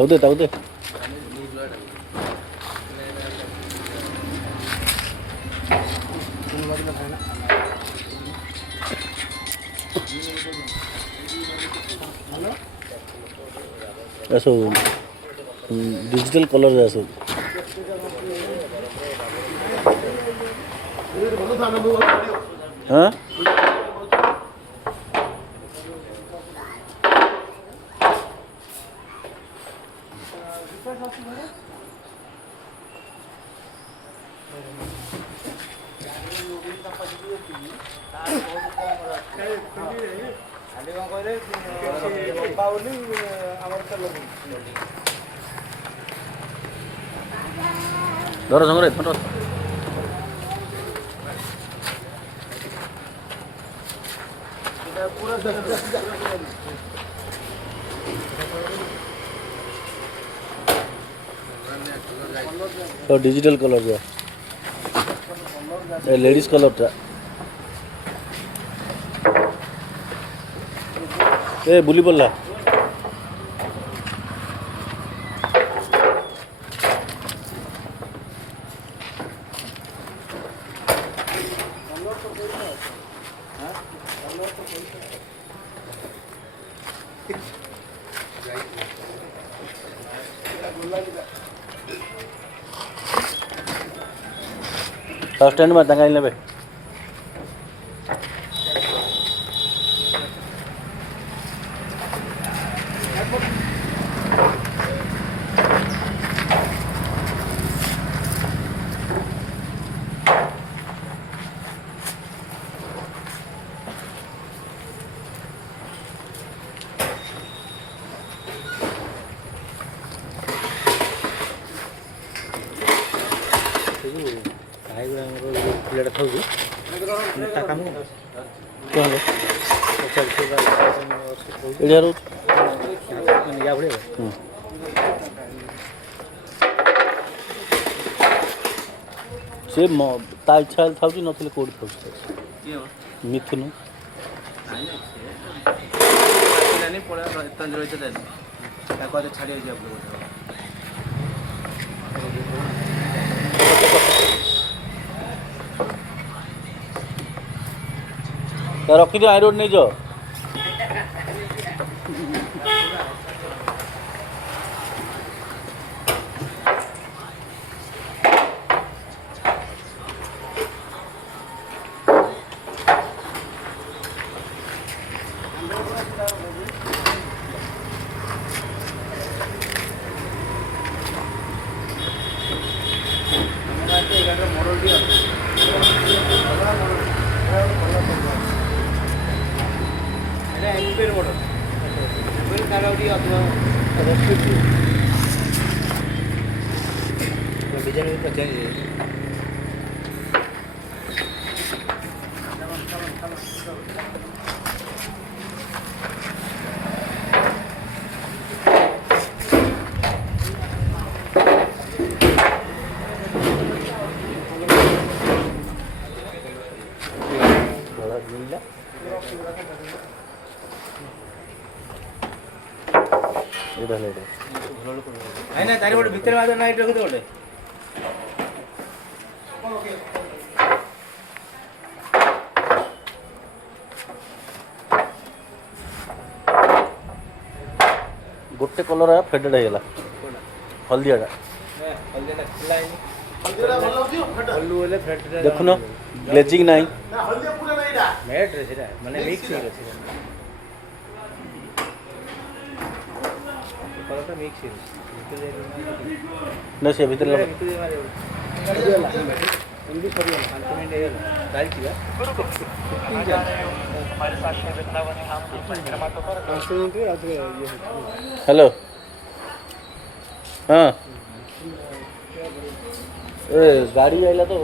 जा ताऊ दे ऐसा डिजिटल कलर जैसा हाँ धर संगे फोटो तो डिजिटल कलर जो लेडीज कलर टा ए बुली पड़ला स्टैंड में तंगा ले प्लेट था काम से ता इच्छा था नथिले कोड था मिथुन रखी दियो आई रोड नहीं जाओ भितर नाइट रखी गोटे गोटे कलर फेडेड होगा हल्दिया देखुन ग्लेजिंग ना माने मिक्स हो गए कलरटा मिक्स हो ना से भीतर हेलो हाँ ए गाड़ी आइला तो